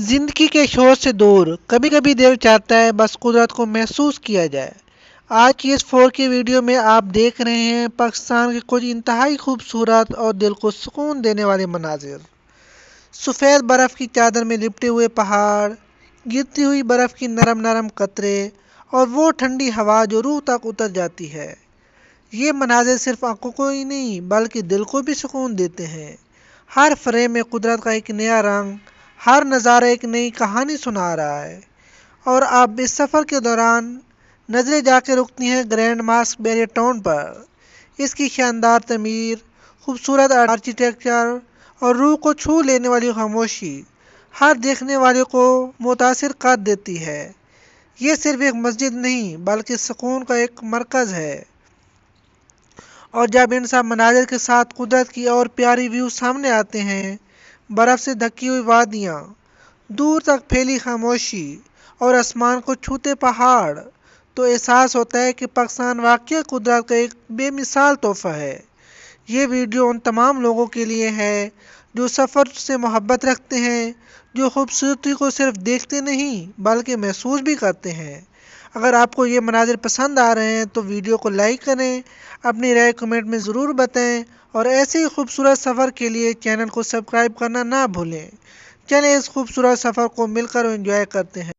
जिंदगी के शोर से दूर कभी कभी दिल चाहता है बस कुदरत को महसूस किया जाए। आज की इस 4K वीडियो में आप देख रहे हैं पाकिस्तान के कुछ इंतहाई खूबसूरत और दिल को सुकून देने वाले मनाजिर। सफ़ेद बर्फ़ की चादर में लिपटे हुए पहाड़, गिरती हुई बर्फ़ की नरम नरम कतरे और वो ठंडी हवा जो रूह तक उतर जाती है। ये मनाजिर सिर्फ आंखों को ही नहीं बल्कि दिल को भी सुकून देते हैं। हर फ्रेम में कुदरत का एक नया रंग, हर नज़ारा एक नई कहानी सुना रहा है। और अब इस सफ़र के दौरान नज़रें जाके रुकती हैं ग्रैंड मास्क बैरियर टाउन पर। इसकी शानदार तमीर, खूबसूरत आर्किटेक्चर और रूह को छू लेने वाली खामोशी हर देखने वाले को मुतासिर कर देती है। ये सिर्फ एक मस्जिद नहीं बल्कि सुकून का एक मरकज़ है। और जब इन सब मनाजिर के साथ कुदरत की और प्यारी व्यू सामने आते हैं, बर्फ़ से ढकी हुई वादियाँ, दूर तक फैली खामोशी और आसमान को छूते पहाड़, तो एहसास होता है कि पाकिस्तान वाकई कुदरत का एक बेमिसाल तोहफ़ा है। ये वीडियो उन तमाम लोगों के लिए है जो सफ़र से मोहब्बत रखते हैं, जो खूबसूरती को सिर्फ देखते नहीं बल्कि महसूस भी करते हैं। अगर आपको ये मनाजिर पसंद आ रहे हैं तो वीडियो को लाइक करें, अपनी राय कमेंट में ज़रूर बताएं और ऐसे ही खूबसूरत सफ़र के लिए चैनल को सब्सक्राइब करना ना भूलें। चलें इस खूबसूरत सफ़र को मिलकर एंजॉय करते हैं।